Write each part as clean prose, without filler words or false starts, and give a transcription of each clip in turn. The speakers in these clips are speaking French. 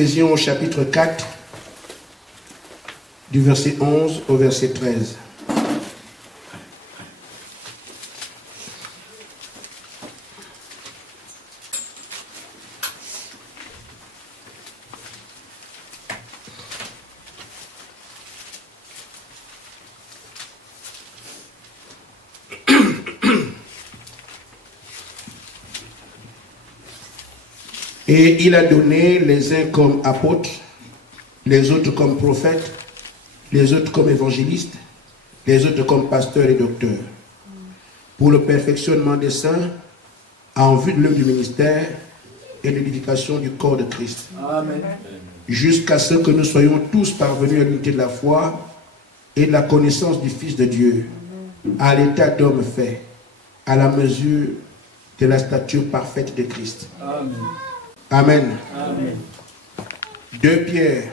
Éphésiens au chapitre 4, du verset 11 au verset 13. Et il a donné les uns comme apôtres, les autres comme prophètes, les autres comme évangélistes, les autres comme pasteurs et docteurs, pour le perfectionnement des saints, en vue de l'œuvre du ministère et de l'édification du corps de Christ. Amen. Jusqu'à ce que nous soyons tous parvenus à l'unité de la foi et de la connaissance du Fils de Dieu, à l'état d'homme fait, à la mesure de la stature parfaite de Christ. Amen. Amen. Amen. 2 Pierre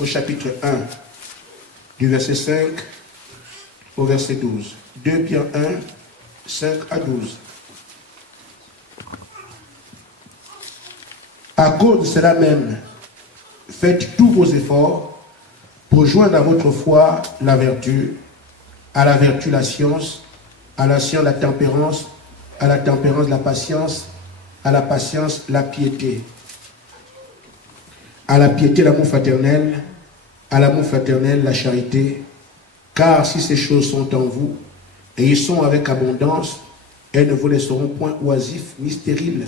au chapitre 1, du verset 5 au verset 12. 2 Pierre 1, 5 à 12. À cause de cela même, faites tous vos efforts pour joindre à votre foi la vertu, à la vertu la science, à la science la tempérance, à la tempérance la patience, à la patience la piété, à la piété l'amour fraternel, à l'amour fraternel la charité, car si ces choses sont en vous, et ils sont avec abondance, elles ne vous laisseront point oisifs ni stériles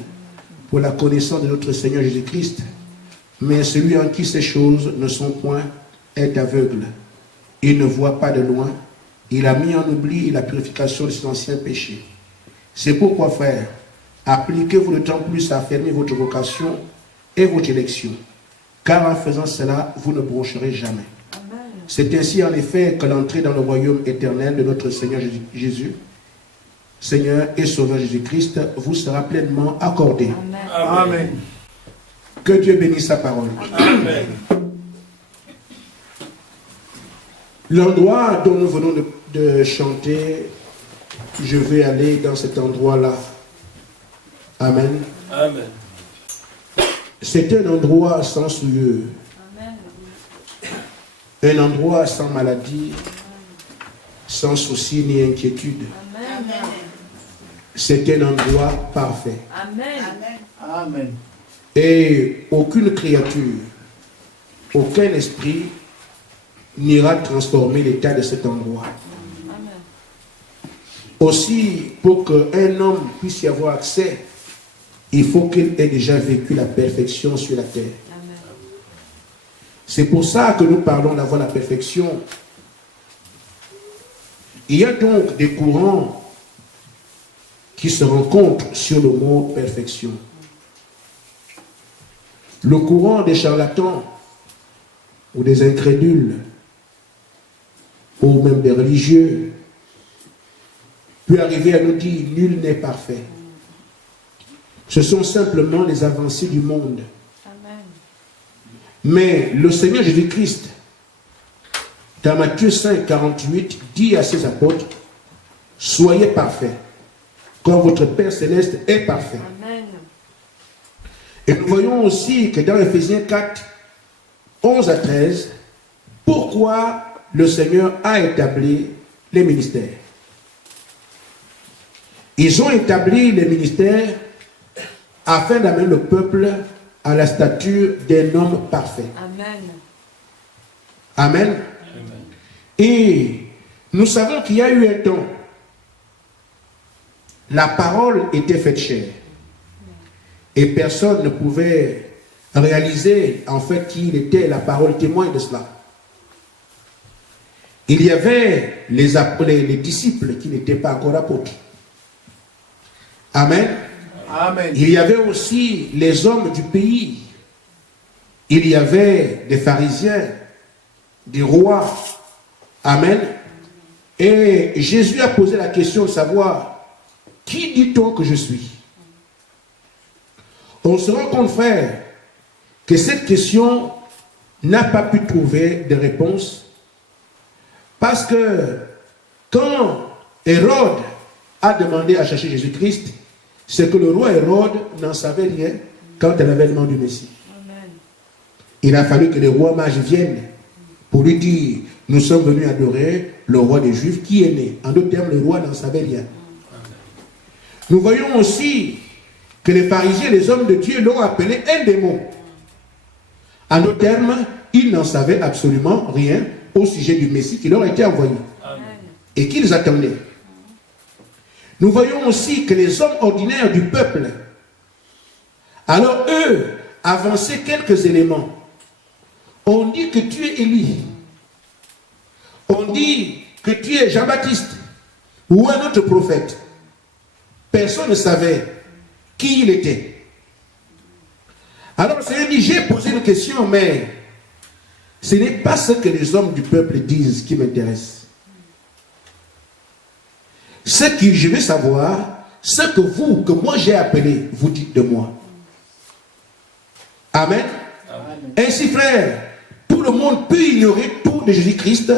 pour la connaissance de notre Seigneur Jésus-Christ. Mais celui en qui ces choses ne sont point est aveugle. Il ne voit pas de loin. Il a mis en oubli la purification de ses anciens péchés. C'est pourquoi, frères, appliquez-vous le temps plus à affermir votre vocation et votre élection, car en faisant cela, vous ne broncherez jamais. Amen. C'est ainsi en effet que l'entrée dans le royaume éternel de notre Seigneur Jésus, Seigneur et Sauveur Jésus-Christ, vous sera pleinement accordée. Amen. Amen. Que Dieu bénisse sa parole. Amen. L'endroit dont nous venons de chanter, je vais aller dans cet endroit-là. Amen. Amen. C'est un endroit sans souillure. Un endroit sans maladie, sans souci ni inquiétude. Amen. C'est un endroit parfait. Amen. Amen. Et aucune créature, aucun esprit n'ira transformer l'état de cet endroit. Amen. Aussi, pour qu'un homme puisse y avoir accès, il faut qu'il ait déjà vécu la perfection sur la terre. Amen. C'est pour ça que nous parlons d'avoir la perfection. Il y a donc des courants qui se rencontrent sur le mot perfection. Le courant des charlatans ou des incrédules ou même des religieux peut arriver à nous dire nul n'est parfait. Ce sont simplement les avancées du monde. Amen. Mais le Seigneur Jésus-Christ, dans Matthieu 5, 48, dit à ses apôtres, soyez parfaits, comme votre Père Céleste est parfait. Amen. Et nous voyons aussi que dans Éphésiens 4, 11 à 13, pourquoi le Seigneur a établi les ministères. Ils ont établi les ministères afin d'amener le peuple à la stature d'un homme parfait. Amen. Amen. Amen. Et nous savons qu'il y a eu un temps, la parole était faite chair. Et personne ne pouvait réaliser en fait qui il était, la parole témoin de cela. Il y avait les disciples qui n'étaient pas encore apôtres. Amen. Amen. Il y avait aussi les hommes du pays. Il y avait des pharisiens, des rois. Amen. Et Jésus a posé la question de savoir, qui dit-on que je suis? On se rend compte, frère, que cette question n'a pas pu trouver de réponse parce que quand Hérode a demandé à chercher Jésus-Christ, c'est que le roi Hérode n'en savait rien quant à l'avènement du Messie. Amen. il a fallu que les rois mages viennent pour lui dire, nous sommes venus adorer le roi des Juifs qui est né. En d'autres termes, le roi n'en savait rien. Nous voyons aussi que les pharisiens, les hommes de Dieu, l'ont appelé un démon. En d'autres termes, ils n'en savaient absolument rien au sujet du Messie qui leur a été envoyé et qu'ils attendaient. Nous voyons aussi que les hommes ordinaires du peuple, alors eux, avançaient quelques éléments. On dit que tu es Élie. On dit que tu es Jean-Baptiste ou un autre prophète. Personne ne savait qui il était. Alors le Seigneur dit, j'ai posé une question, mais ce n'est pas ce que les hommes du peuple disent qui m'intéresse. Ce que je veux savoir, ce que vous, que moi j'ai appelé, vous dites de moi. Amen. Amen. Ainsi, frère, tout le monde peut ignorer tout de Jésus-Christ,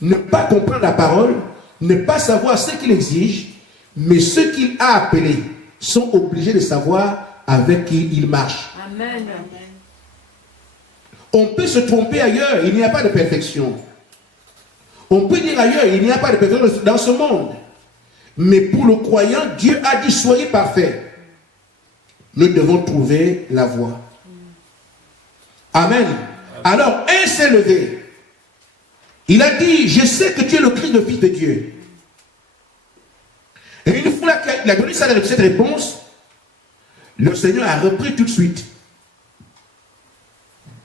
ne pas comprendre la parole, ne pas savoir ce qu'il exige, mais ceux qu'il a appelés sont obligés de savoir avec qui il marche. Amen. On peut se tromper ailleurs, il n'y a pas de perfection. On peut dire ailleurs, il n'y a pas de perfection dans ce monde. Mais pour le croyant, Dieu a dit, soyez parfaits. Nous devons trouver la voie. Amen. Alors, un s'est levé. Il a dit, je sais que tu es le Christ, le Fils de Dieu. Et une fois qu'il a donné cette réponse, le Seigneur a repris tout de suite.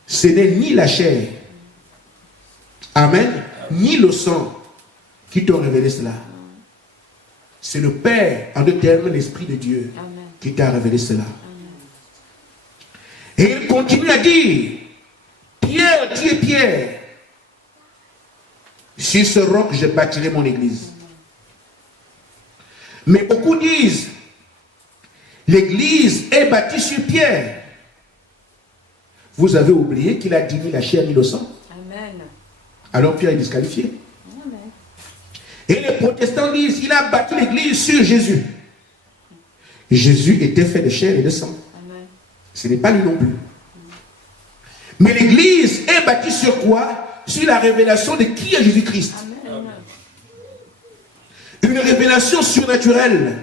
Ce n'est ni la chair, amen, ni le sang qui t'ont révélé cela. C'est le Père, en deux termes, l'Esprit de Dieu, amen, qui t'a révélé cela. Amen. Et il continue à dire, Pierre, tu es Pierre. Sur ce roc, je bâtirai mon église. Mais beaucoup disent, l'église est bâtie sur Pierre. Vous avez oublié qu'il a dit ni la chair ni le sang. Amen. Alors Pierre est disqualifié. Amen. Et les protestants disent, il a bâti l'église sur Jésus. Jésus était fait de chair et de sang. Amen. Ce n'est pas lui non plus. Mais l'église est bâtie sur quoi? Sur la révélation de qui est Jésus-Christ. Une révélation surnaturelle.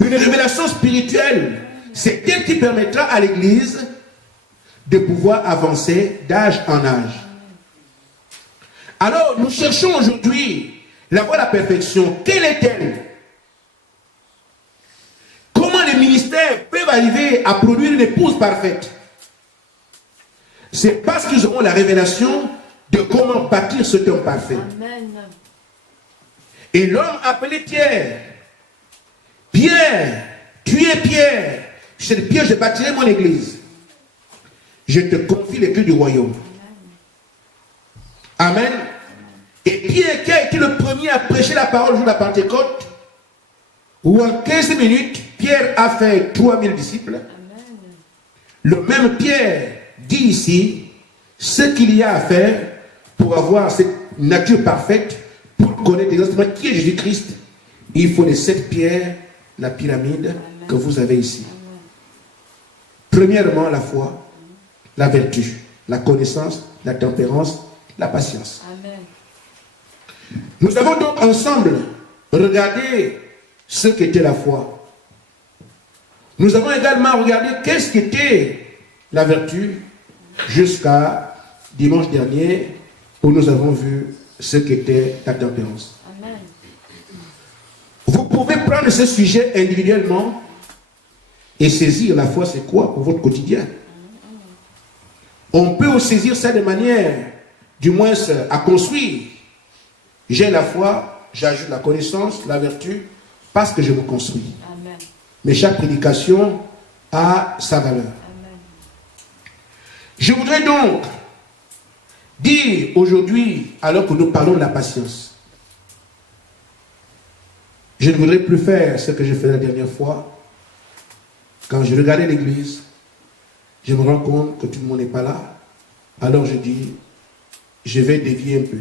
Une révélation spirituelle. C'est elle qui permettra à l'église de pouvoir avancer d'âge en âge. Alors, nous cherchons aujourd'hui la voie de la perfection. Quelle est-elle? Comment les ministères peuvent arriver à produire une épouse parfaite? C'est parce qu'ils auront la révélation de comment bâtir cet homme parfait. Amen. Et l'homme appelé Pierre, Pierre, tu es Pierre. C'est de Pierre, je bâtirai mon église. Je te confie les clés du royaume. Amen. Amen. Et Pierre, qui a été le premier à prêcher la parole le jour de la Pentecôte, où en 15 minutes, Pierre a fait 3000 disciples. Amen. Le même Pierre dit ici ce qu'il y a à faire pour avoir cette nature parfaite, pour connaître exactement qui est Jésus-Christ. Il faut les 7 pierres, la pyramide. Amen. Que vous avez ici. Amen. Premièrement, la foi, la vertu, la connaissance, la tempérance, la patience. Amen. Nous avons donc ensemble regardé ce qu'était la foi. Nous avons également regardé qu'est-ce qu'était la vertu jusqu'à dimanche dernier où nous avons vu ce qu'était la tempérance. Amen. Vous pouvez prendre ce sujet individuellement et saisir la foi, c'est quoi pour votre quotidien. On peut saisir ça de manière, du moins, à construire. J'ai la foi, j'ajoute la connaissance, la vertu, parce que je me construis. Amen. Mais chaque prédication a sa valeur. Amen. Je voudrais donc dire aujourd'hui, alors que nous parlons de la patience, je ne voudrais plus faire ce que je faisais la dernière fois. Quand je regardais l'église, je me rends compte que tout le monde n'est pas là. Alors je dis, je vais dévier un peu.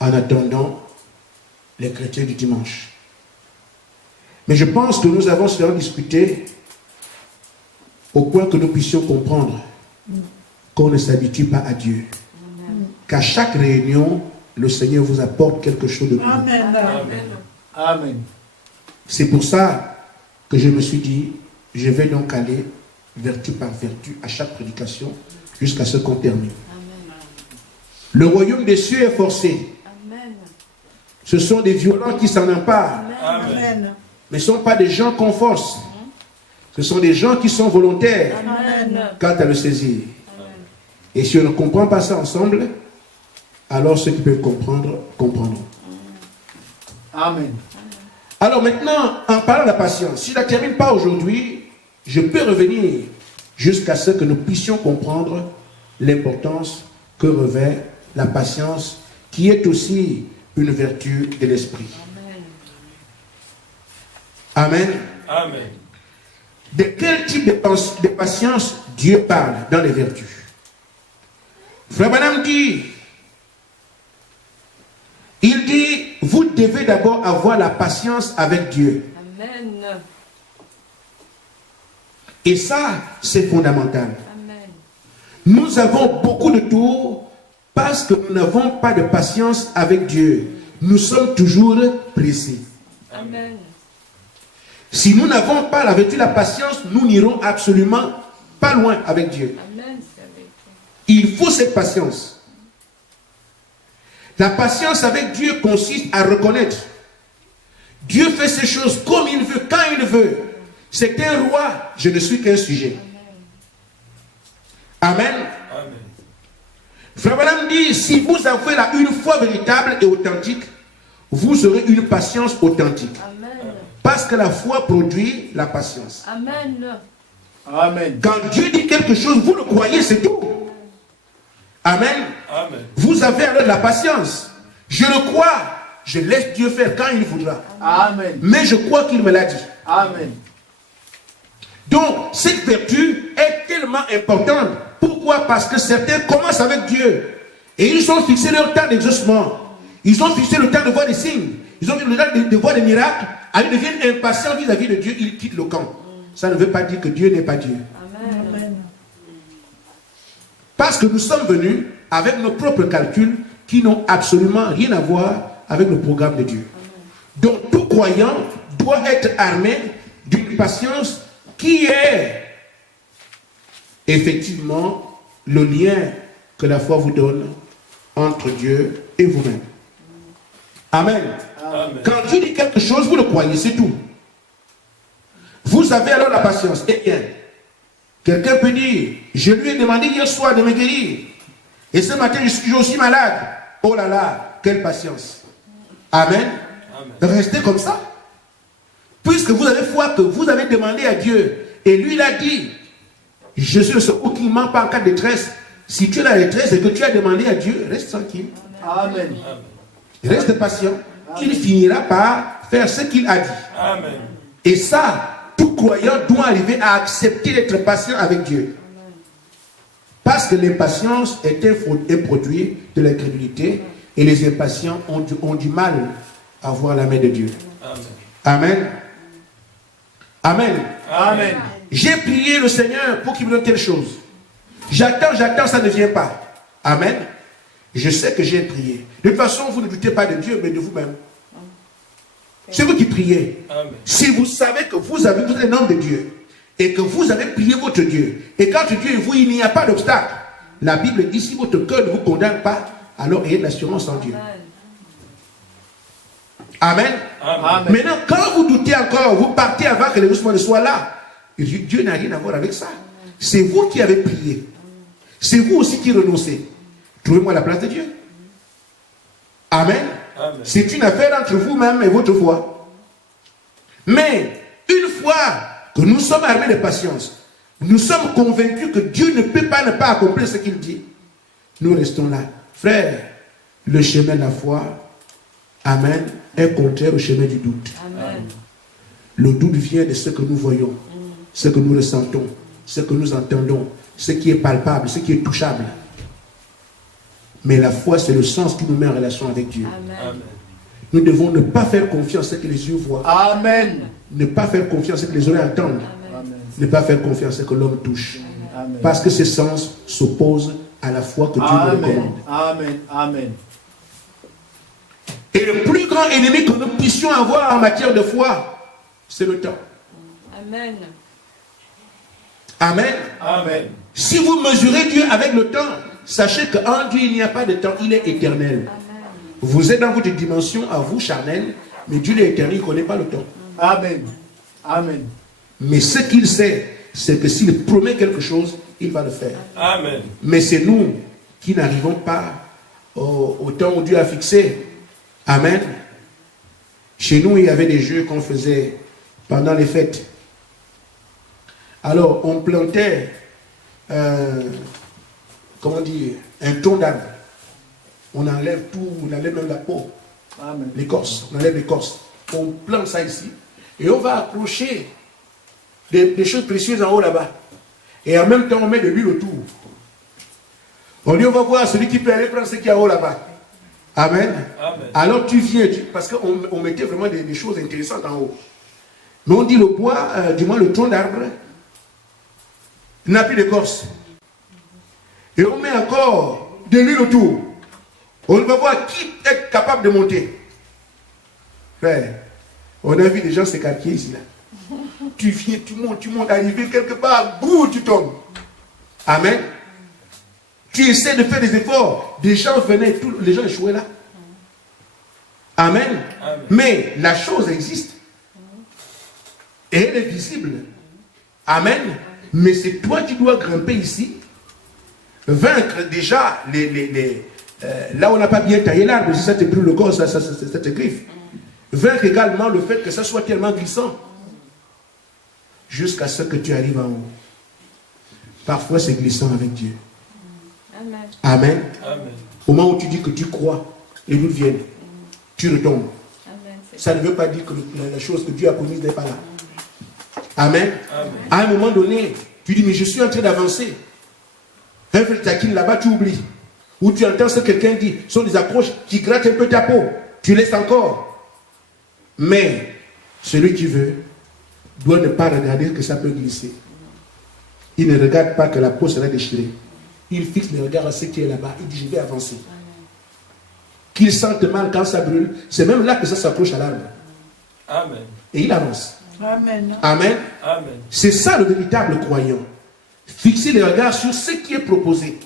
En attendant les chrétiens du dimanche. Mais je pense que nous avons cela discuté au point que nous puissions comprendre qu'on ne s'habitue pas à Dieu. Qu'à chaque réunion, le Seigneur vous apporte quelque chose de nouveau. Amen. Amen. C'est pour ça que je me suis dit, je vais donc aller vertu par vertu à chaque prédication jusqu'à ce qu'on termine. Amen. Le royaume des cieux est forcé. Amen. Ce sont des violents qui s'en emparent. Amen. Mais ce ne sont pas des gens qu'on force. Ce sont des gens qui sont volontaires Amen. quant à le saisir. Amen. Et si on ne comprend pas ça ensemble, alors ceux qui peuvent comprendre, comprendront. Amen. Alors maintenant, en parlant de la patience, si je ne la termine pas aujourd'hui, je peux revenir jusqu'à ce que nous puissions comprendre l'importance que revêt la patience, qui est aussi une vertu de l'esprit. Amen. Amen. Amen. De quel type de patience Dieu parle dans les vertus? Frère Branham dit, il dit, vous devez d'abord avoir la patience avec Dieu. Amen. Et ça, c'est fondamental. Amen. Nous avons beaucoup de tours parce que nous n'avons pas de patience avec Dieu. Nous sommes toujours pressés. Amen. Si nous n'avons pas la vertu de la patience, nous n'irons absolument pas loin avec Dieu. Amen. C'est avec toi. Il faut cette patience. La patience avec Dieu consiste à reconnaître. Dieu fait ces choses comme il veut, quand il veut. C'est un roi, je ne suis qu'un sujet. Amen. Amen. Frère Branham dit, si vous avez là une foi véritable et authentique, vous aurez une patience authentique. Amen. Parce que la foi produit la patience. Amen. Amen. Quand Dieu dit quelque chose, vous le croyez, c'est tout. Amen. Amen. Vous avez alors de la patience. Je le crois. Je laisse Dieu faire quand il voudra. Amen. Mais je crois qu'il me l'a dit. Amen. Donc, cette vertu est tellement importante. Pourquoi? Parce que certains commencent avec Dieu. Et ils ont fixé leur temps d'exaucement. Ils ont fixé le temps de voir des signes. Ils ont fixé le temps de voir des miracles. Alors ils deviennent impatients vis-à-vis de Dieu. Ils quittent le camp. Ça ne veut pas dire que Dieu n'est pas Dieu. Amen. Parce que nous sommes venus avec nos propres calculs qui n'ont absolument rien à voir avec le programme de Dieu. Donc tout croyant doit être armé d'une patience qui est effectivement le lien que la foi vous donne entre Dieu et vous-même. Amen. Amen. Quand Dieu dit quelque chose, vous le croyez, c'est tout. Vous avez alors la patience. Eh bien, quelqu'un peut dire, je lui ai demandé hier soir de me guérir. Et ce matin, je suis aussi malade. Oh là là, quelle patience. Amen. Amen. Restez comme ça. Puisque vous avez foi que vous avez demandé à Dieu. Et lui, il a dit, je suis le secours qui ne ment pas en cas de détresse. Si tu es la détresse et que tu as demandé à Dieu, reste tranquille. Amen. Reste patient. Il finira par faire ce qu'il a dit. Amen. Et ça, tout croyant doit arriver à accepter d'être patient avec Dieu. Parce que l'impatience est un produit de l'incrédulité et les impatients ont du mal à voir la main de Dieu. Amen. Amen. Amen. Amen. J'ai prié le Seigneur pour qu'il me donne telle chose. J'attends, ça ne vient pas. Amen. Je sais que j'ai prié. De toute façon, vous ne doutez pas de Dieu, mais de vous-même. C'est vous qui priez. Amen. Si vous savez que vous êtes un homme de Dieu et que vous avez prié votre Dieu, et quand Dieu est vous, il n'y a pas d'obstacle. La Bible dit, si votre cœur ne vous condamne pas, alors ayez de l'assurance en Dieu. Amen. Amen. Maintenant, quand vous doutez encore, vous partez avant que le réjouissement ne soit là. Dieu n'a rien à voir avec ça. C'est vous qui avez prié. C'est vous aussi qui renoncez. Trouvez-moi la place de Dieu. Amen. Amen. C'est une affaire entre vous-même et votre foi. Mais, une fois que nous sommes armés de patience, nous sommes convaincus que Dieu ne peut pas ne pas accomplir ce qu'il dit, nous restons là. Frère, le chemin de la foi, amen, est contraire au chemin du doute. Amen. Le doute vient de ce que nous voyons, ce que nous ressentons, ce que nous entendons, ce qui est palpable, ce qui est touchable. Mais la foi, c'est le sens qui nous met en relation avec Dieu. Amen. Amen. Nous devons ne pas faire confiance à ce que les yeux voient, Amen. ne pas faire confiance à ce que les oreilles entendent, Amen. ne pas faire confiance à ce que l'homme touche. Amen. Parce que ces sens s'opposent à la foi que Dieu nous Amen. recommande. Amen. Amen. Et le plus grand ennemi que nous puissions avoir en matière de foi, c'est le temps. Amen. Amen. Amen. Si vous mesurez Dieu avec le temps, sachez qu'en Dieu, il n'y a pas de temps, il est éternel. Amen. Vous êtes dans votre dimension à vous, charnelle, mais Dieu est éternel, il ne connaît pas le temps. Amen. Amen. Mais ce qu'il sait, c'est que s'il promet quelque chose, il va le faire. Amen. Mais c'est nous qui n'arrivons pas au temps où Dieu a fixé. Amen. Chez nous, il y avait des jeux qu'on faisait pendant les fêtes. Alors, on plantait, comment dire, un tronc d'arbre. On enlève tout, on enlève même la peau, Amen. l'écorce, on enlève l'écorce. On plante ça ici et on va accrocher des choses précieuses en haut là-bas. Et en même temps, on met de l'huile autour. On dit, on va voir celui qui peut aller prendre ce qu'il y a en haut là-bas. Amen. Amen. Alors tu viens, parce qu'on mettait vraiment des choses intéressantes en haut. Mais on dit le bois, du moins le tronc d'arbre, n'a plus d'écorce. Et on met encore de l'huile autour. On va voir qui est capable de monter. Frère, on a vu des gens s'écarquiller ici là. Tu viens, tu montes, arriver quelque part, boum, tu tombes. Amen. Tu essaies de faire des efforts. Des gens venaient, les gens échouaient là. Amen. Amen. Mais la chose existe. Et elle est visible. Amen. Mais c'est toi qui dois grimper ici. Vaincre déjà là où on n'a pas bien taillé l'arbre. Si ça te brûle le corps, ça te griffe. Vaincre également le fait que ça soit tellement glissant. Jusqu'à ce que tu arrives en haut. Parfois c'est glissant avec Dieu. Amen. Amen. Amen. Au moment où tu dis que tu crois, les doutes viennent. Tu retombes. Amen. C'est Ça ne veut pas dire que la chose que Dieu a promise n'est pas là. Amen. Amen. À un moment donné, tu dis, mais je suis en train d'avancer. Un frère taquine là-bas, tu oublies. Ou tu entends ce que quelqu'un dit. Ce sont des accroches qui grattent un peu ta peau. Tu laisses encore. Mais celui qui veut doit ne pas regarder que ça peut glisser. Il ne regarde pas que la peau sera déchirée. Il fixe le regard à ce qui est là-bas. Il dit, je vais avancer. Qu'il sente mal quand ça brûle. C'est même là que ça s'accroche à l'arbre. Amen. Et il avance. Amen. Amen. Amen. C'est ça le véritable croyant. Fixer le regard sur ce qui est proposé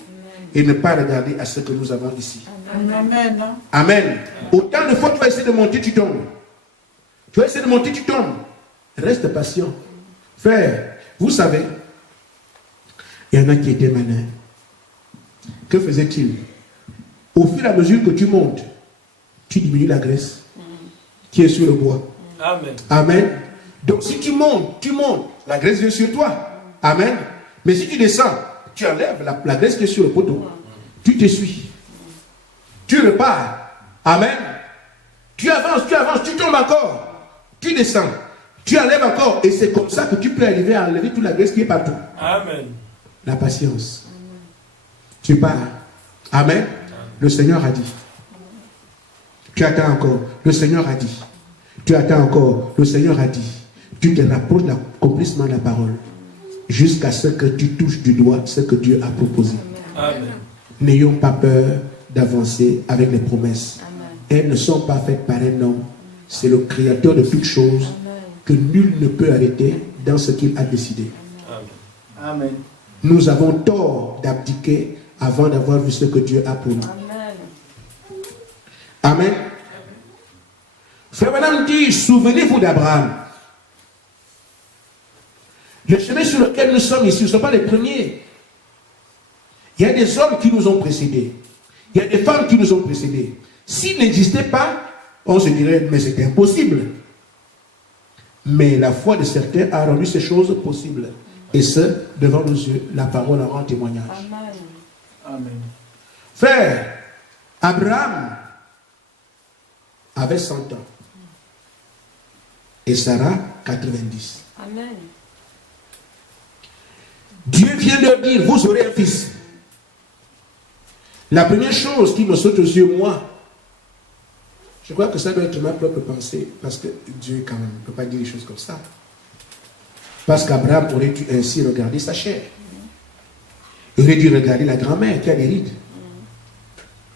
et ne pas regarder à ce que nous avons ici. Amen. Amen. Autant de fois tu vas essayer de monter, tu tombes. Tu vas essayer de monter, tu tombes. Reste patient. Frère, vous savez, il y en a qui étaient malins. Que faisait-il? Au fur et à mesure que tu montes, tu diminues la graisse qui est sur le bois. Amen. Amen. Donc si tu montes, la graisse vient sur toi. Amen. Mais si tu descends, tu enlèves la graisse qui est sur le poteau. Tu t'essuies. Tu repars. Amen. Tu avances, tu tombes encore. Tu descends. Tu enlèves encore. Et c'est comme ça que tu peux arriver à enlever toute la graisse qui est partout. Amen. La patience. Tu pars. Amen. Le Seigneur a dit. Tu attends encore. Le Seigneur a dit. Tu attends encore. Le Seigneur a dit. Tu te rapproches de l'accomplissement de la parole. Jusqu'à ce que tu touches du doigt ce que Dieu a proposé. Amen. N'ayons pas peur d'avancer avec les promesses. Amen. Elles ne sont pas faites par un homme. C'est le Créateur de toutes choses Amen. que nul ne peut arrêter dans ce qu'il a décidé. Amen. Amen. Nous avons tort d'abdiquer avant d'avoir vu ce que Dieu a pour nous. Amen. Amen. Frère Madame dit, souvenez-vous d'Abraham. Le chemin sur lequel nous sommes ici, nous ne sommes pas les premiers. Il y a des hommes qui nous ont précédés. Il y a des femmes qui nous ont précédés. S'ils n'existaient pas, on se dirait, mais c'est impossible. Mais la foi de certains a rendu ces choses possibles. Et ce, devant nos yeux, la parole en rend témoignage. Amen. Amen. Frère, Abraham avait 100 ans. Et Sarah, 90. Amen. Dieu vient leur dire, vous aurez un fils. La première chose qui me saute aux yeux, moi, je crois que ça doit être ma propre pensée, parce que Dieu quand même ne peut pas dire des choses comme ça. Parce qu'Abraham aurait dû ainsi regarder sa chair. aurait dû regarder la grand-mère qui a des rides.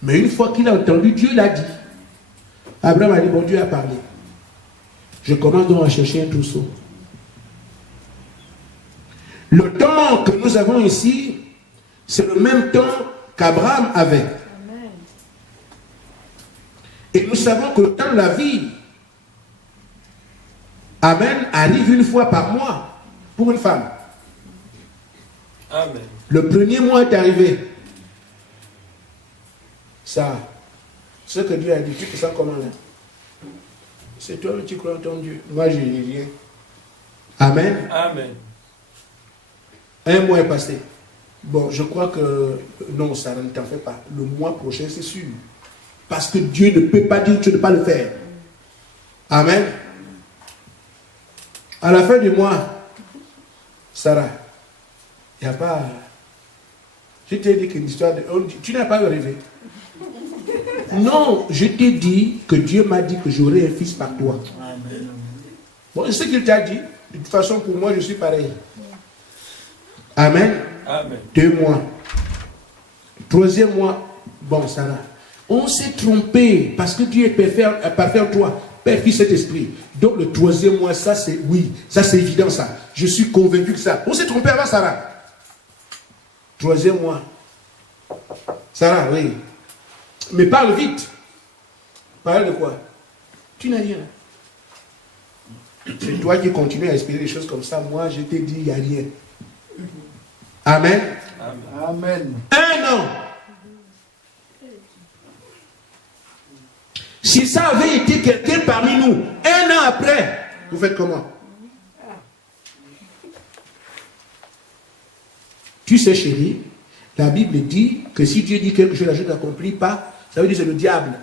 Mais une fois qu'il a entendu, Dieu l'a dit. Abraham a dit, bon, Dieu a parlé. Je commence donc à chercher un trousseau. Le temps que nous avons ici, c'est le même temps qu'Abraham avait. Amen. Et nous savons que le temps de la vie, Amen, arrive une fois par mois pour une femme. Amen. Le premier mois est arrivé. Ça, ce que Dieu a dit, tu fais ça comment là? C'est toi qui crois en ton Dieu. Moi, je n'ai rien. Amen. Amen. Un mois est passé. Bon, je crois que... Non, ça ne t'en fait pas. Le mois prochain, c'est sûr. Parce que Dieu ne peut pas dire que tu ne peux pas le faire. Amen. À la fin du mois, Sarah, il n'y a pas... Je t'ai dit qu'une histoire de... Tu n'as pas rêvé. Non, je t'ai dit que Dieu m'a dit que j'aurai un fils par toi. Amen. Bon, c'est ce qu'il t'a dit. De toute façon, pour moi, je suis pareil. Amen. Amen. 2 mois. 3e mois. Bon, Sarah. On s'est trompé parce que Dieu est parfait en toi. Père, Fils, Saint-Esprit. Donc le 3e mois, ça c'est oui. Ça c'est évident ça. Je suis convaincu que ça. On s'est trompé avant Sarah. 3e mois. Sarah, oui. Mais parle vite. Parle de quoi? Tu n'as rien. C'est toi qui continues à expliquer des choses comme ça. Moi, je t'ai dit, il n'y a rien. Amen. Amen. 1 an. Si ça avait été quelqu'un parmi nous, 1 an après, vous faites comment? Tu sais, chérie, la Bible dit que si Dieu dit quelque chose, la chose n'accomplit pas, ça veut dire que c'est le diable.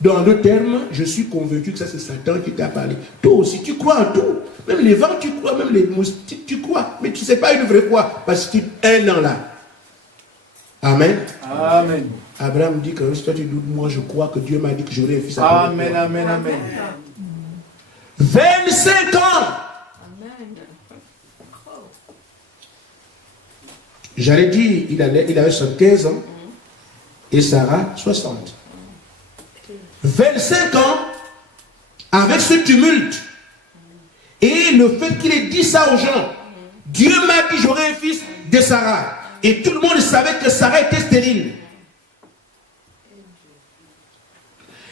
Dans d'autres termes, je suis convaincu que ça c'est Satan qui t'a parlé. Toi aussi, tu crois en tout. Même les vents, tu crois, même les moustiques, tu crois. Mais tu ne sais pas une vraie foi. Parce que 1 an là. Amen. Amen. Abraham dit que si toi tu doutes, moi je crois que Dieu m'a dit que j'aurai un fils. Amen, amen, amen. 25 ans. Amen. J'allais dire, il avait 75 ans. Et Sarah, 60. 25 ans, avec ce tumulte, et le fait qu'il ait dit ça aux gens, Dieu m'a dit j'aurai un fils de Sarah. Et tout le monde savait que Sarah était stérile.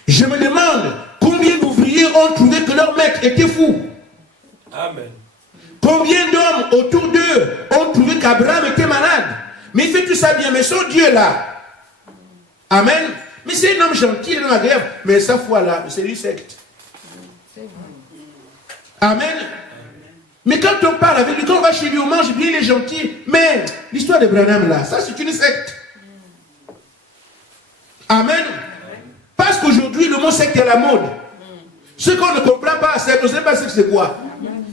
Je me demande combien d'ouvriers ont trouvé que leur maître était fou. Amen. Combien d'hommes autour d'eux ont trouvé qu'Abraham était malade. Mais il fait tout ça bien, mais son Dieu là. Amen. Mais c'est un homme gentil, un homme agréable. Mais sa foi là, c'est une secte. Amen. Mais quand on parle avec lui, quand on va chez lui, on mange bien, il est gentil. Mais l'histoire de Branham là, ça c'est une secte. Amen. Parce qu'aujourd'hui, le mot secte est à la mode. Ce qu'on ne comprend pas, c'est qu'on ne sait pas ce que c'est quoi.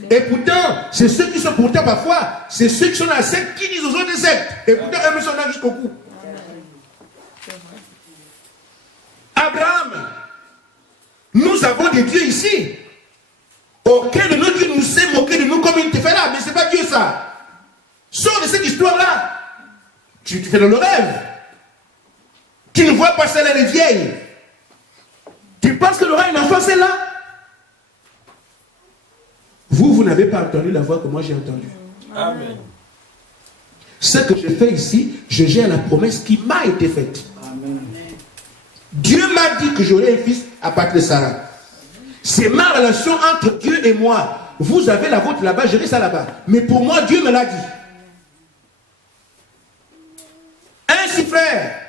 Et pourtant, c'est ceux qui sont pourtant parfois, c'est ceux qui sont dans la secte qui disent aux autres des sectes. Et pourtant, eux sont là jusqu'au cou. Abraham, nous avons des dieux ici. Aucun de nos dieux nous sait moquer de nous comme il te fait là. Mais ce n'est pas Dieu ça. Sors de cette histoire-là. Tu te fais dans le rêve. Tu ne vois pas celle elle est vieille. Tu penses que l'aura une enfant celle-là? Vous n'avez pas entendu la voix que moi j'ai entendue. Amen. Ce que je fais ici, je gère la promesse qui m'a été faite. Amen. Dieu m'a dit que j'aurai un fils à partir de Sarah. C'est ma relation entre Dieu et moi. Vous avez la vôtre là-bas, gérez ça là-bas. Mais pour moi, Dieu me l'a dit. Ainsi, frère,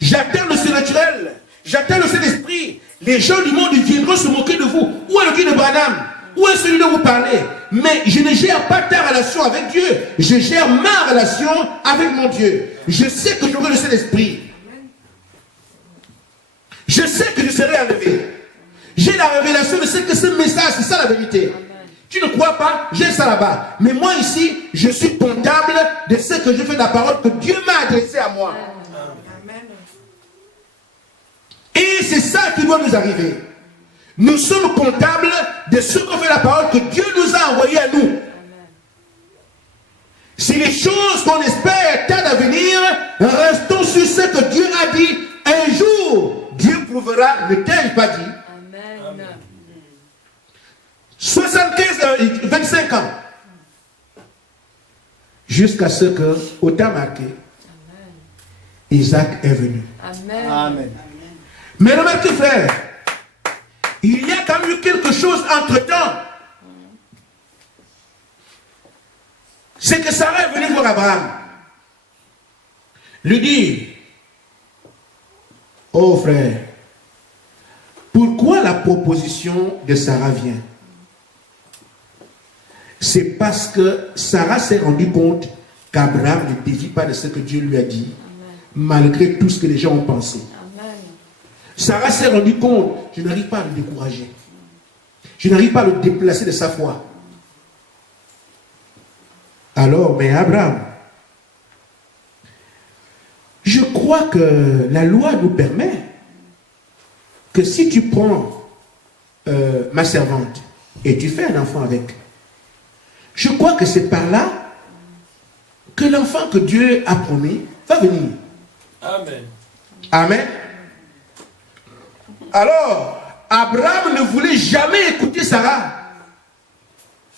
j'atteins le surnaturel, j'atteins le Saint-Esprit. Les gens du monde viendront se moquer de vous. Où est le Dieu de Branham? Où est celui dont vous parlez? Mais je ne gère pas ta relation avec Dieu. Je gère ma relation avec mon Dieu. Je sais que j'aurai le Saint-Esprit. Je sais que je serai enlevé. J'ai la révélation de ce que ce message, c'est ça la vérité. Tu ne crois pas? J'ai ça là-bas. Mais moi ici, je suis comptable de ce que je fais de la parole que Dieu m'a adressée à moi. Et c'est ça qui doit nous arriver. Nous sommes comptables de ce qu'on fait la parole que Dieu nous a envoyé à nous. Si les choses qu'on espère tardent à venir, restons sur ce que Dieu a dit. Un jour, Dieu prouvera, ne t'ai-je pas dit? Amen. 25 ans. Jusqu'à ce que, au temps marqué, Isaac est venu. Amen. Amen. Mais remarquez, frère, il y a quand même eu quelque chose entre-temps. C'est que Sarah est venue voir Abraham. Lui dit, oh frère, pourquoi la proposition de Sarah vient? C'est parce que Sarah s'est rendue compte qu'Abraham ne dévie pas de ce que Dieu lui a dit, malgré tout ce que les gens ont pensé. Amen. Sarah s'est rendue compte, je n'arrive pas à le décourager. Je n'arrive pas à le déplacer de sa foi. Alors, mais Abraham, je crois que la loi nous permet que si tu prends ma servante et tu fais un enfant avec, je crois que c'est par là que l'enfant que Dieu a promis va venir. Amen. Amen. Alors, Abraham ne voulait jamais écouter Sarah.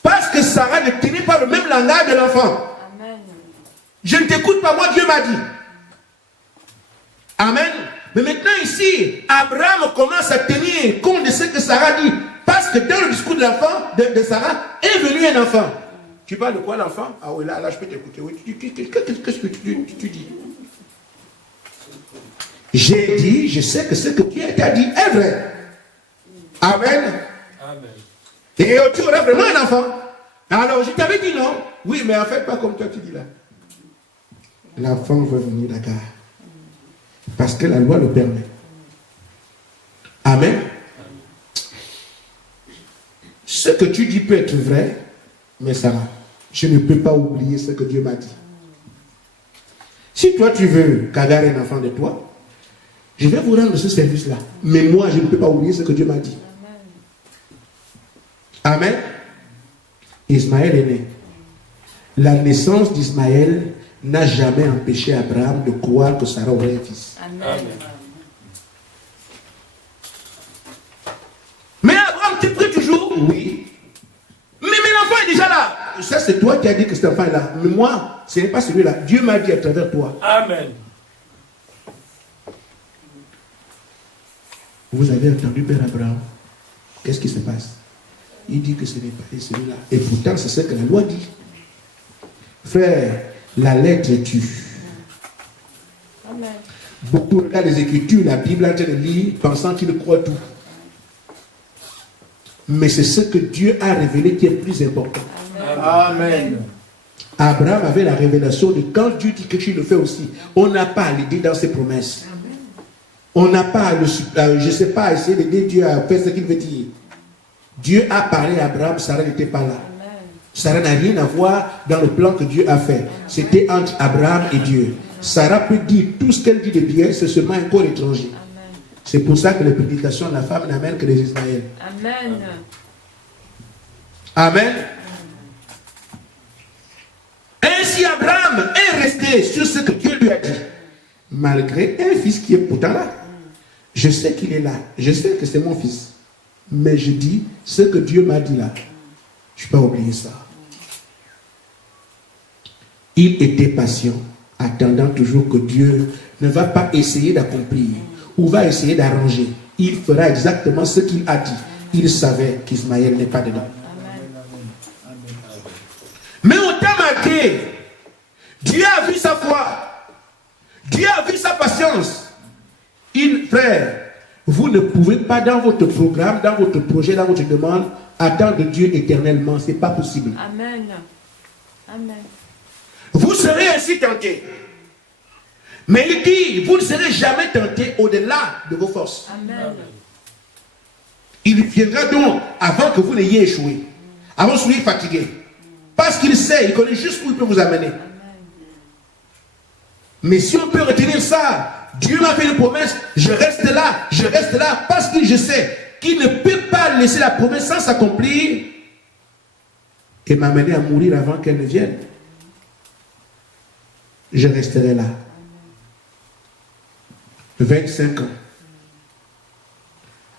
Parce que Sarah ne tenait pas le même langage de l'enfant. Amen. Je ne t'écoute pas, moi Dieu m'a dit. Amen. Mais maintenant ici, Abraham commence à tenir compte de ce que Sarah dit. Parce que dans le discours de l'enfant, de Sarah, est venu un enfant. Tu parles de quoi l'enfant? Ah oui, là je peux t'écouter. Oui, qu'est-ce que tu dis? J'ai dit, je sais que ce que Dieu t'a dit est vrai. Amen. Amen. Et tu aurais vraiment un enfant. Alors je t'avais dit non. Oui, mais en fait, pas comme toi tu dis là. L'enfant va venir d'accord. Parce que la loi le permet. Amen. Ce que tu dis peut être vrai, mais Sarah, je ne peux pas oublier ce que Dieu m'a dit. Si toi tu veux qu'Agar ait un enfant de toi, je vais vous rendre ce service-là. Mais moi, je ne peux pas oublier ce que Dieu m'a dit. Amen. Ismaël est né. La naissance d'Ismaël n'a jamais empêché Abraham de croire que Sarah aurait un fils. Amen. Mais Abraham, tu pries toujours? Oui. Mais l'enfant est déjà là. Ça, c'est toi qui as dit que cet enfant est là. Mais moi, ce n'est pas celui-là. Dieu m'a dit à travers toi. Amen. Vous avez entendu Père Abraham? Qu'est-ce qui se passe? Il dit que ce n'est pas celui-là. Et pourtant, c'est ce que la loi dit. Frère, la lettre tue. Amen. Beaucoup regardent les Écritures, la Bible en train de lire, pensant qu'ils croient tout. Mais c'est ce que Dieu a révélé qui est plus important. Amen. Abraham avait la révélation de quand Dieu dit que tu le fais aussi. On n'a pas à l'aider dans ses promesses. On n'a pas à je ne sais pas, à essayer d'aider Dieu à faire ce qu'il veut dire. Dieu a parlé à Abraham, Sarah n'était pas là. Sarah n'a rien à voir dans le plan que Dieu a fait. C'était entre Abraham et Dieu. Sarah peut dire tout ce qu'elle dit de bien, c'est seulement un corps étranger. C'est pour ça que les prédications de la femme n'amènent que les Ismaël. Amen. Amen. Ainsi Abraham est resté sur ce que Dieu lui a dit. Malgré un fils qui est pourtant là. Je sais qu'il est là. Je sais que c'est mon fils. Mais je dis ce que Dieu m'a dit là. Je ne peux pas oublier ça. Il était patient, attendant toujours que Dieu ne va pas essayer d'accomplir ou va essayer d'arranger. Il fera exactement ce qu'il a dit. Il savait qu'Ismaël n'est pas dedans. Mais au temps marqué, Dieu a vu sa foi. Dieu a vu sa patience. Frère, vous ne pouvez pas dans votre programme, dans votre projet, dans votre demande, attendre Dieu éternellement. Ce n'est pas possible. Amen. Amen. Vous serez ainsi tentés. Mais il dit, vous ne serez jamais tentés au-delà de vos forces. Amen. Il viendra donc avant que vous n'ayez échoué. Avant que vous soyez fatigué. Parce qu'il sait, il connaît juste où il peut vous amener. Mais si on peut retenir ça, Dieu m'a fait une promesse, je reste là, parce que je sais qu'il ne peut pas laisser la promesse sans s'accomplir et m'amener à mourir avant qu'elle ne vienne. je resterai là. 25 ans.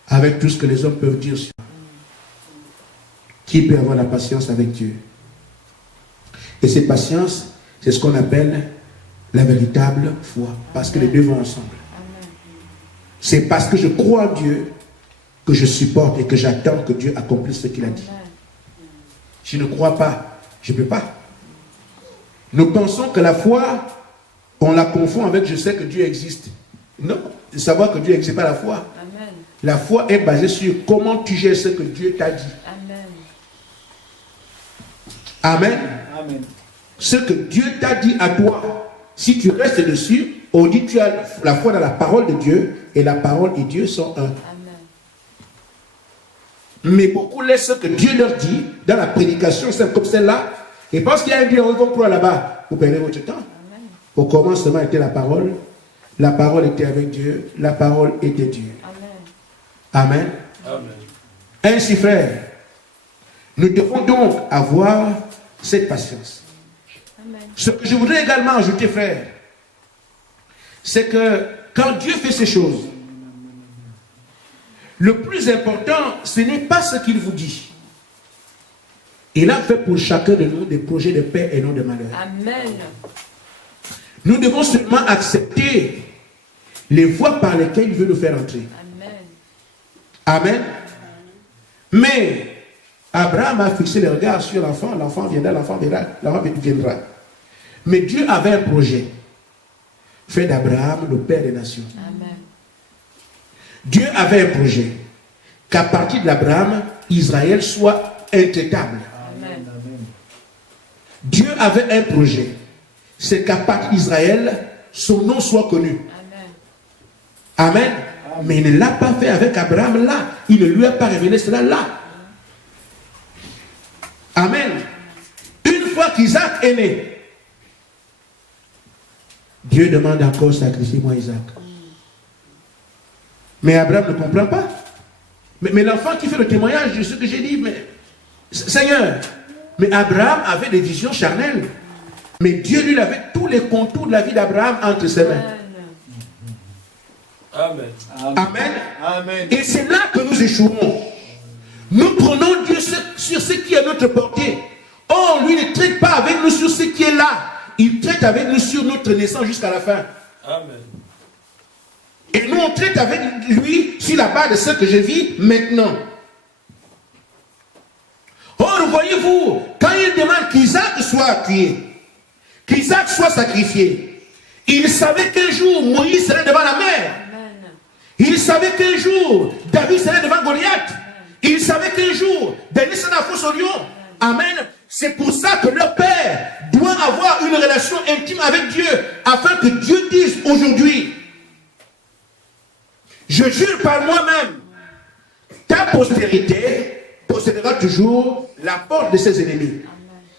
Avec tout ce que les hommes peuvent dire sur moi. Qui peut avoir la patience avec Dieu? Et cette patience, c'est ce qu'on appelle la véritable foi. Parce que les deux vont ensemble. C'est parce que je crois en Dieu que je supporte et que j'attends que Dieu accomplisse ce qu'il a dit. Je ne crois pas, je ne peux pas. Nous pensons que la foi, on la confond avec je sais que Dieu existe. Non, savoir que Dieu n'existe pas la foi. Amen. La foi est basée sur comment tu gères ce que Dieu t'a dit. Amen. Amen. Amen. Ce que Dieu t'a dit à toi, si tu restes dessus, on dit que tu as la foi dans la parole de Dieu et la parole et Dieu sont un. Amen. Mais beaucoup laissent ce que Dieu leur dit dans la prédication, c'est comme celle-là, et parce qu'il y a un Dieu, ils vont croire là-bas. Vous perdez votre temps. Amen. Au commencement était la parole était avec Dieu, la parole était Dieu. Amen. Amen. Amen. Ainsi, frère, nous devons donc avoir cette patience. Amen. Ce que je voudrais également ajouter, frère, c'est que quand Dieu fait ces choses, le plus important, ce n'est pas ce qu'il vous dit. Il a fait pour chacun de nous des projets de paix et non de malheur. Amen. Nous devons seulement accepter les voies par lesquelles il veut nous faire entrer. Amen. Amen. Mais Abraham a fixé le regard sur l'enfant. L'enfant viendra, l'enfant viendra. Mais Dieu avait un projet. Fait d'Abraham le père des nations. Amen. Dieu avait un projet. Qu'à partir d'Abraham, Israël soit intraitable. Amen. Dieu avait un projet. C'est qu'à partir d'Israël, son nom soit connu. Amen. Amen. Mais il ne l'a pas fait avec Abraham là. Il ne lui a pas révélé cela là. Amen. Une fois qu'Isaac est né, Dieu demande encore sacrifier-moi Isaac. Mais Abraham ne comprend pas. Mais l'enfant qui fait le témoignage de ce que j'ai dit, mais Seigneur, mais Abraham avait des visions charnelles. Mais Dieu lui avait tous les contours de la vie d'Abraham entre ses mains. Amen. Amen. Amen. Et c'est là que nous échouons. Nous prenons Dieu sur ce qui est à notre portée. Oh, lui ne traite pas avec nous sur ce qui est là. Il traite avec nous sur notre naissance jusqu'à la fin. Amen. Et nous, on traite avec lui sur la base de ce que je vis maintenant. Or, voyez-vous, quand il demande qu'Isaac soit tué, qu'Isaac soit sacrifié, il savait qu'un jour, Moïse serait devant la mer. Il savait qu'un jour, David serait devant Goliath. Il savait qu'un jour, Denis serait à fosse au lion. Amen. C'est pour ça que leur père doit avoir une relation intime avec Dieu, afin que Dieu dise aujourd'hui, je jure par moi-même, ta postérité possédera toujours la porte de ses ennemis.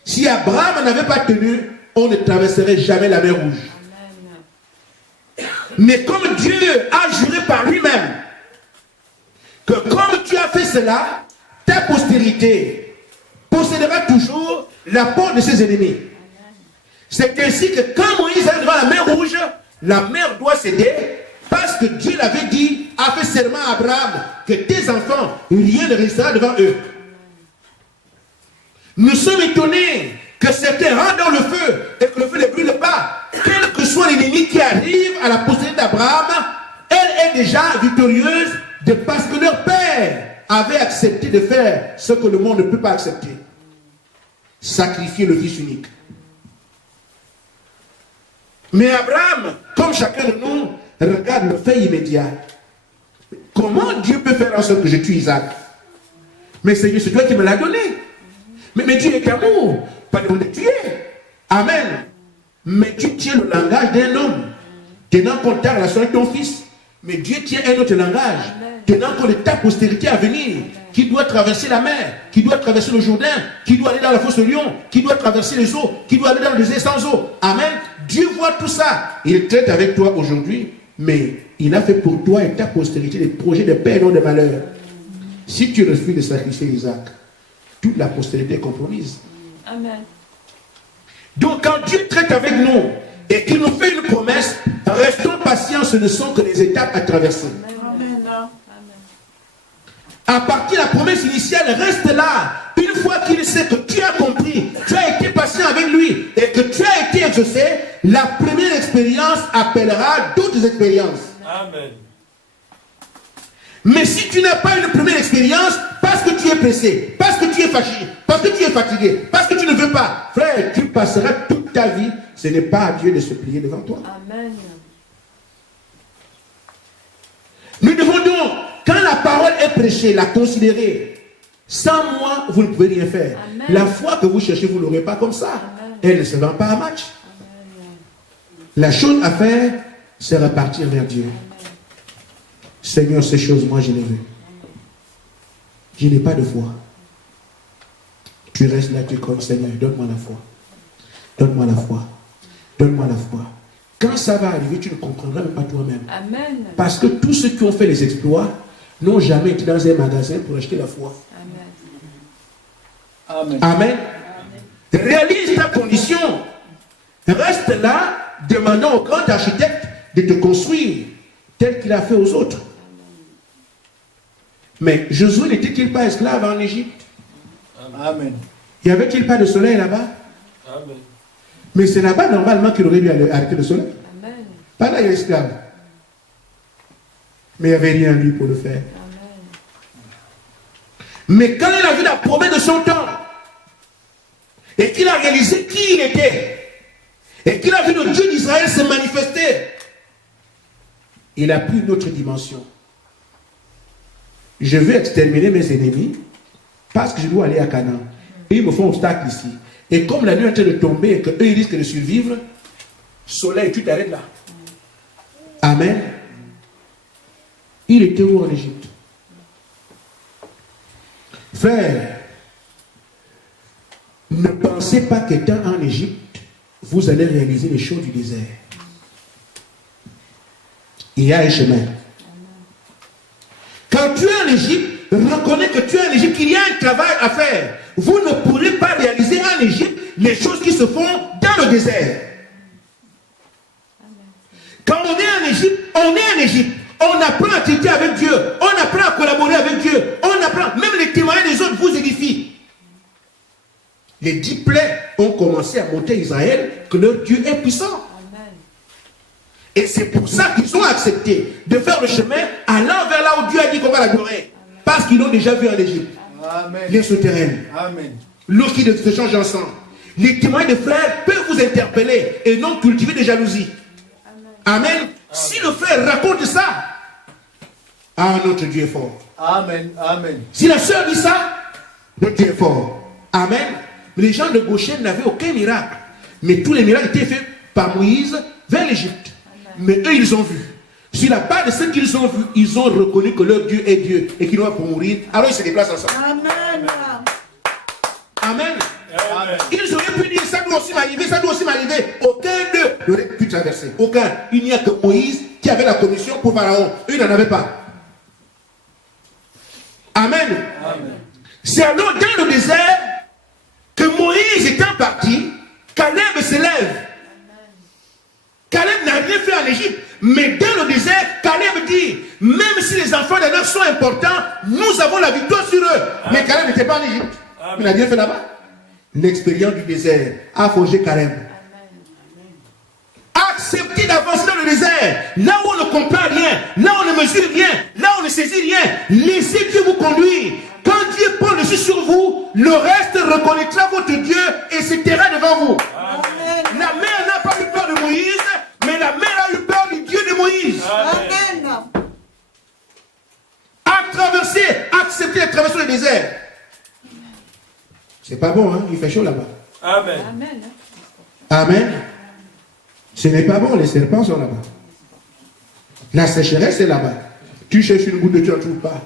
Si Abraham n'avait pas tenu, on ne traverserait jamais la mer Rouge. Mais comme Dieu a juré par lui-même que comme tu as fait cela, ta postérité possédera toujours la porte de ses ennemis. C'est ainsi que quand Moïse est devant la mer Rouge, la mer doit céder parce que Dieu l'avait dit, a fait serment à Abraham que tes enfants, rien ne restera devant eux. Nous sommes étonnés que certains rentrent dans le feu et que le feu ne brûle pas. Quel que soit l'ennemi qui arrive à la postérité d'Abraham, elle est déjà victorieuse parce que leur père avait accepté de faire ce que le monde ne peut pas accepter. Sacrifier le fils unique. Mais Abraham, comme chacun de nous, regarde le fait immédiat. Comment Dieu peut faire en sorte que je tue Isaac? Mais Seigneur, c'est toi qui me l'as donné. Mais Dieu est amour, pas de tuer. Amen. Mais tu tiens le langage d'un homme, tenant compte de ta relation avec ton fils. Mais Dieu tient un autre langage, tenant compte de ta postérité à venir, qui doit traverser la mer, qui doit traverser le Jourdain, qui doit aller dans la fosse au lion, qui doit traverser les eaux, qui doit aller dans le désert sans eau. Amen. Dieu voit tout ça. Il traite avec toi aujourd'hui, mais il a fait pour toi et ta postérité des projets de paix et non de malheur. Si tu refuses de sacrifier Isaac, toute la postérité est compromise. Amen. Donc quand Dieu traite avec nous et qui nous fait une promesse, restons patients, ce ne sont que les étapes à traverser. Amen. À partir de la promesse initiale, reste là. Une fois qu'il sait que tu as compris, tu as été patient avec lui et que tu as été exaucé, la première expérience appellera d'autres expériences. Amen. Mais si tu n'as pas une première expérience, parce que tu es pressé, parce que tu es fâché, parce que tu es fatigué, parce que tu ne veux pas, frère, tu passeras toute ta vie. Ce n'est pas à Dieu de se plier devant toi. Amen. Nous devons donc, quand la parole est prêchée, la considérer. Sans moi, vous ne pouvez rien faire. Amen. La foi que vous cherchez, vous ne l'aurez pas comme ça. Amen. Elle ne se vend pas à match. Amen. La chose à faire, c'est repartir vers Dieu. Seigneur, ces choses, moi, je les veux. Je n'ai pas de foi. Tu restes là, tu es comme Seigneur, donne-moi la foi. Donne-moi la foi. Donne-moi la foi. Quand ça va arriver, tu ne comprendras même pas toi-même. Amen. Parce que tous ceux qui ont fait les exploits n'ont jamais été dans un magasin pour acheter la foi. Amen. Amen. Amen. Réalise ta condition. Reste là, demandant au grand architecte de te construire tel qu'il a fait aux autres. Mais Josué n'était-il pas esclave en Égypte? Amen. Y avait-il pas de soleil là-bas? Amen. Mais c'est là-bas normalement qu'il aurait dû arrêter le soleil. Amen. Pas là, il est esclave. Mais il n'y avait rien en lui pour le faire. Amen. Mais quand il a vu la promesse de son temps, et qu'il a réalisé qui il était, et qu'il a vu le Dieu d'Israël se manifester, il a pris une autre dimension. Je veux exterminer mes ennemis parce que je dois aller à Canaan. Et ils me font obstacle ici. Et comme la nuit est en train de tomber et qu'eux ils risquent de survivre, soleil, tu t'arrêtes là. Amen. Il était où en Égypte? Frère, ne pensez pas qu'étant en Égypte, vous allez réaliser les choses du désert. Il y a un chemin. Quand tu es en Égypte, reconnais que tu es en Égypte, qu'il y a un travail à faire. Vous ne pourrez pas réaliser en Égypte les choses qui se font dans le désert. Quand on est en Égypte, on est en Égypte. On apprend à traiter avec Dieu. On apprend à collaborer avec Dieu. On apprend, même les témoignages des autres vous édifient. Les 10 plaies ont commencé à monter Israël que leur Dieu est puissant. Et c'est pour ça qu'ils ont accepté de faire le chemin allant vers là où Dieu a dit qu'on va l'adorer. Parce qu'ils l'ont déjà vu en Égypte. Amen. Les souterraines. Amen. L'eau qui se change ensemble. Les témoins de frères peuvent vous interpeller et non cultiver des jalousies. Amen. Si le frère raconte ça, ah, notre Dieu est fort. Amen. Amen. Si la sœur dit ça, notre Dieu est fort. Amen. Mais les gens de Goshen n'avaient aucun miracle. Mais tous les miracles étaient faits par Moïse vers l'Égypte. Mais eux, ils ont vu. Sur la base de ce qu'ils ont vu, ils ont reconnu que leur Dieu est Dieu et qu'il doit pour mourir. Alors ils se déplacent ensemble. Amen. Amen. Amen. Ils auraient pu dire ça doit aussi m'arriver, ça doit aussi m'arriver. Aucun d'eux n'aurait pu traverser. Aucun. Il n'y a que Moïse qui avait la commission pour Pharaon. Eux, ils n'en avaient pas. Amen. Amen. C'est alors dans le désert que Moïse étant parti, Caleb se lève. Caleb n'a rien fait en Égypte, mais dans le désert, Caleb dit, même si les enfants d'Anak sont importants, nous avons la victoire sur eux. Amen. Mais Caleb n'était pas en Égypte. Amen. Il n'a rien fait là-bas. L'expérience du désert a forgé Caleb. Acceptez d'avancer dans le désert, là où on ne comprend rien, là où on ne mesure rien, là où on ne saisit rien. Laissez Dieu vous conduire. Quand Dieu prend le dessus sur vous, le reste reconnaîtra votre Dieu et se taira devant vous. Amen. La mer n'a pas eu peur de Moïse, mais la mer a eu peur du Dieu de Moïse. Amen. À traverser, accepter de traverser le désert. C'est pas bon, hein? Il fait chaud là-bas. Amen. Amen. Amen. Ce n'est pas bon, les serpents sont là-bas. La sécheresse est là-bas. Tu cherches une goutte de tu n'en trouves pas.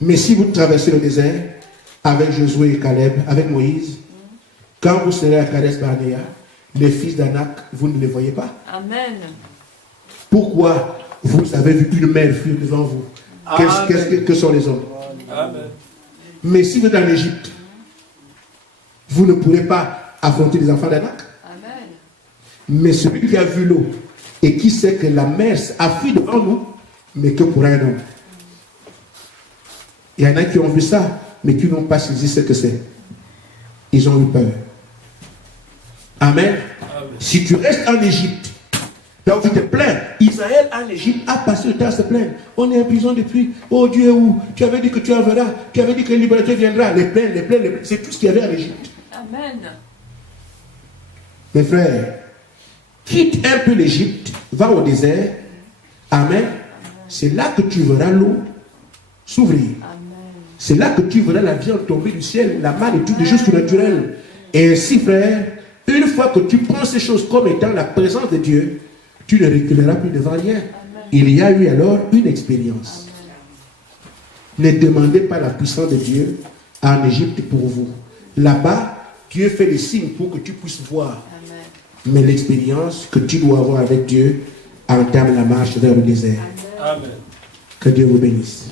Mais si vous traversez le désert avec Josué et Caleb, avec Moïse, quand vous serez à Kades Barnea, les fils d'Anak, vous ne les voyez pas. Amen. Pourquoi vous avez vu une mer fuir devant vous? Que sont les hommes? Amen. Mais si vous êtes en Égypte, vous ne pourrez pas affronter les enfants d'Anak. Amen. Mais celui qui a vu l'eau et qui sait que la mer a fui devant nous, mais que pour un homme. Il y en a qui ont vu ça, mais qui n'ont pas saisi ce que c'est. Ils ont eu peur. Amen. Amen. Si tu restes en Égypte, là où tu te plains, Israël en Égypte a passé le temps à se plaindre. On est en prison depuis. Oh Dieu, où tu avais dit que tu enverras, tu avais dit que la liberté viendra. Les plaintes, les plaintes, les plaintes. C'est tout ce qu'il y avait en Égypte. Amen. Mes frères, quitte un peu l'Égypte, va au désert. Amen. C'est là que tu verras l'eau s'ouvrir. C'est là que tu verras la viande tomber du ciel, la manne et toutes les choses surnaturelles. Et ainsi, frère, une fois que tu prends ces choses comme étant la présence de Dieu, tu ne reculeras plus devant rien. Amen. Il y a eu alors une expérience. Amen. Ne demandez pas la puissance de Dieu en Égypte pour vous. Là-bas, Dieu fait des signes pour que tu puisses voir. Amen. Mais l'expérience que tu dois avoir avec Dieu entame la marche vers le désert. Amen. Que Dieu vous bénisse.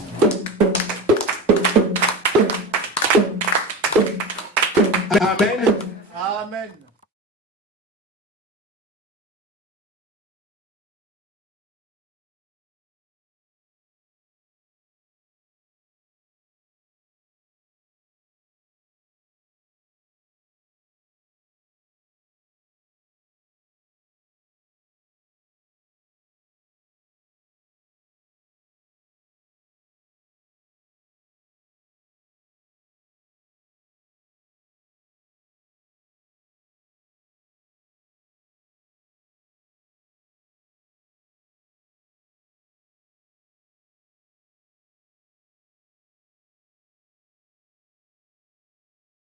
Amen.